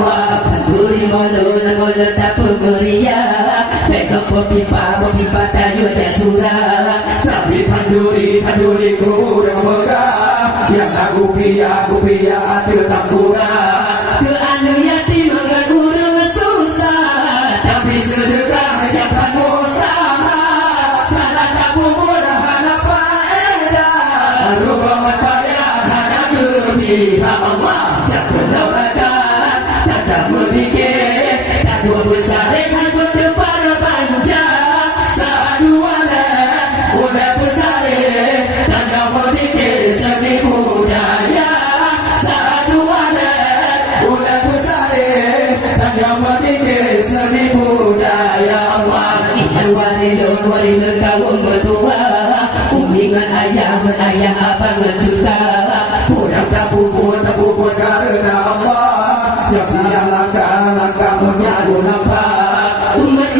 Allah Panduri molo molo tapu muria Pekok popipa tayo jasura Tapi panduri kurang megah Yang aku piya atil tambura Ke anu yatim mengurung susah Tapi sedekah yang kan usaha Salah tabu murah hana faedah Rubah mataya hana berpihak Allah Jangan doakan tak memikir Tak dua besar dengan berdepan panjang Saduala udah besar Tanda memikir seni budaya Saduala udah besar Tanda memikir seni budaya Allah Ikan walidun kaum berdua Umingan ayah abang juta Pulang tapupun karena Allah Yang siang langkah menyadu nampak Umat